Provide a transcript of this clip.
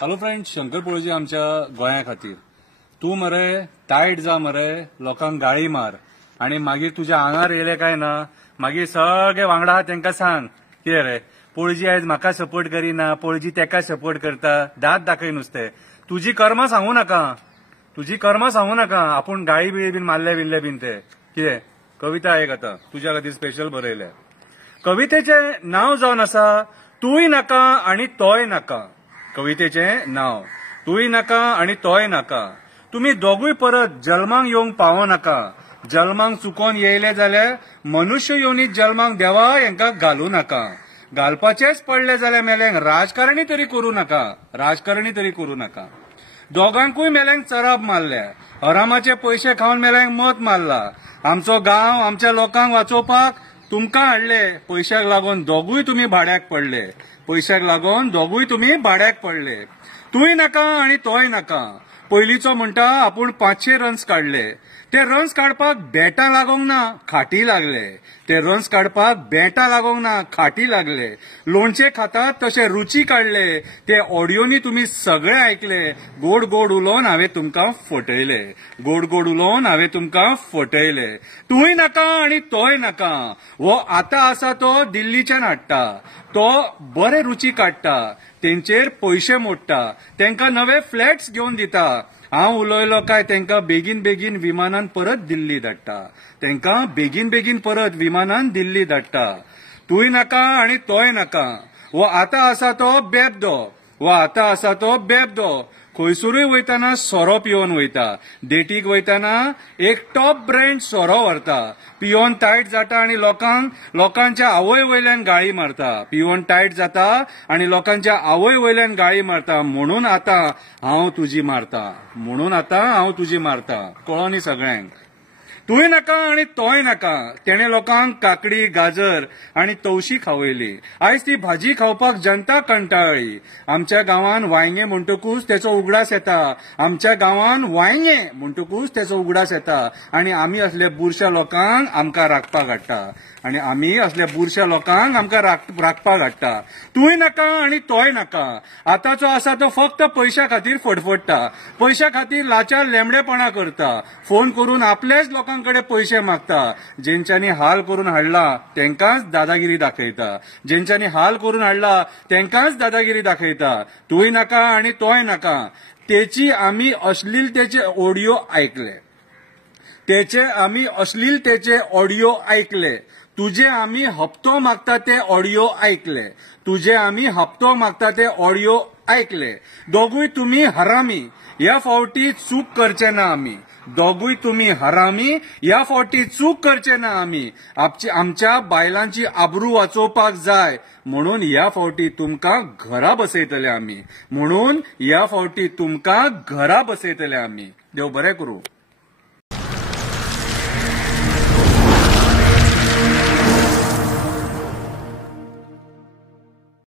Hello friend, Shankar पळोवची आमच्या गोंया खातीर तूं मरे टायट जा मरे, लोकांक गाळी मार आणि मागीर तुज्या आंगार येयले काय ना, मागीर सगळे वांगडा आहा तांकां सांग कितें रे, पळजी आयज म्हाका सपोर्ट करिना, पळजी तेका सपोर्ट करता, दात दाखय नुसते. तुजी कर्मां सांगू नाका, तुजी कर्मां सांगू नाका. आपूण गाळी बिळी बीन मारले बिल्ले बीन ते कितें. कविता आयक आतां तुज्या खातीर स्पेशल बरयल्या. कवितेचे नाव जावन आसा तूंय नाका आणि तोय नाका. कवितेचें नाव तूंय नाका आणि तोय नाका. तुम्ही दोगूय परत जल्मांक येवंक पावो नाका. जल्मांक चुकोन येयले जाल्यार मनुष्य येवनीत जल्मांक देवा हेंकां घालू नाका. घालपाचेच पडले जाल्यार मेल्यांक राजकारणी तरी करू नाका, राजकारणी तरी करू नाका. दोगांकूय मेल्यांक चराब मारल्या, हरामाचे पयशे खावन मेल्यांक मत मारला. आमचो गांव आमच्या लोकांक वाचोवपाक तुमकां हाडले, पयशाक लागून दोगूय तुम्ही भाड्याक पडले. पयशाक लागून दोगूय तुम्ही भाड्याक पडले. तूंय नाका आणि तोय नाका. पयलींचो म्हणटा आपूण 500 रन्स काडले. ते रन्स काडपाक बॅटां लागोंक ना, खाटी लागले. ते रन्स काडपाक बॅटां लागोंक ना, खाटी लागले. लोणचे खातात तशे रुची काडले. ते ऑडियोनी तुम्ही सगळे आयकले. गोड गोड उलोवन हांवें तुमकां फटयले. गोड गोड उलोवन हांवें तुमकां फटयले. तूंय नाका आणि तोय नाका. हो आतां आसा तो दिल्लीच्यान हाडटा. तो बरे रुची काडटा, तेंचेर पयशे मोडटा, तांकां नवे फ्लॅट्स घेवन दिता. हांव उलयलो काय तांकां बेगीन बेगीन विमानान परत दिल्ली धाडटा. तांकां बेगीन बेगीन परत विमानान दिल्ली धाडटा. तूंय नाका आणि तोय नाका. हो आतां आसा तो बेबदो. हो आतां आसा तो बेबदो. खंयसरूय वयताना सोरो पिवन वयता. डेटीक वयताना एक टॉप ब्रँड सोरो व्हरता. पिवन टायट जाता आणि लोकांच्या आवय वयल्यान गाळी मारता. पिवन टायट जाता आणि लोकांच्या आवय वयल्यान गाळी मारता. म्हणून आतां हांव तुजी मारता. म्हणून आतां हांव तुजी मारता. कळ्ळो न्ही सगळ्यांक. तूंय नाका आणि तोय नाका. तेणे लोकांक काकडी, गाजर आणि तवशी खावयली. आयज ती भाजी खावपाक जनता कंटाळ्ळी. आमच्या गांवांत वांयगे म्हणटकूच तेचो उगडास येता. आमच्या गांवांत वांयगे म्हणटकूच तेचो उगडास येता. आणि आमी असल्या बुरश्या लोकांक आमकां राखपाक हाडटा. आणि आमी असल्या बुरश्या लोकांक आमकां राखपाक हाडटा. तूंय नाका आणि तोय नाका. आतांचो आसा तो फक्त पयशा खातीर फडफडटा. पयशा खातीर लाचार लेंबडेपणा करता. फोन करून आपल्याच लोकांकडे पयशे मागता. जेंच्यांनी हाल करून हाडला तेंकांच दादागिरी दाखयता. जेंच्यांनी हाल करून हाडला तेंकांच दादागिरी दाखयता. तूंय नाका आणि तोय नाका. तेची आमी अश्लीलतेचे ऑडियो ऐकले. तेचे आमी अश्लीलतेचे ऑडियो ऐकले. तुझे आम्ही हप्तो मागता ते ऑडिओ ऐकले. तुझे आम्ही हप्तो मागता ते ऑडिओ ऐकले. दोगूय तुम्ही हरामी, या फावटी चूक करचे ना आम्ही. दोगूय तुम्ही हरामी, या फावटी चूक करचे ना आम्ही. आमच्या बायलांची आबरू वाचोवपाक जाय म्हणून या फावटी तुमकां घरा बसयतले आम्ही. म्हणून या फावटी तुमकां घरा बसयतले आम्ही. देव बरें करूं.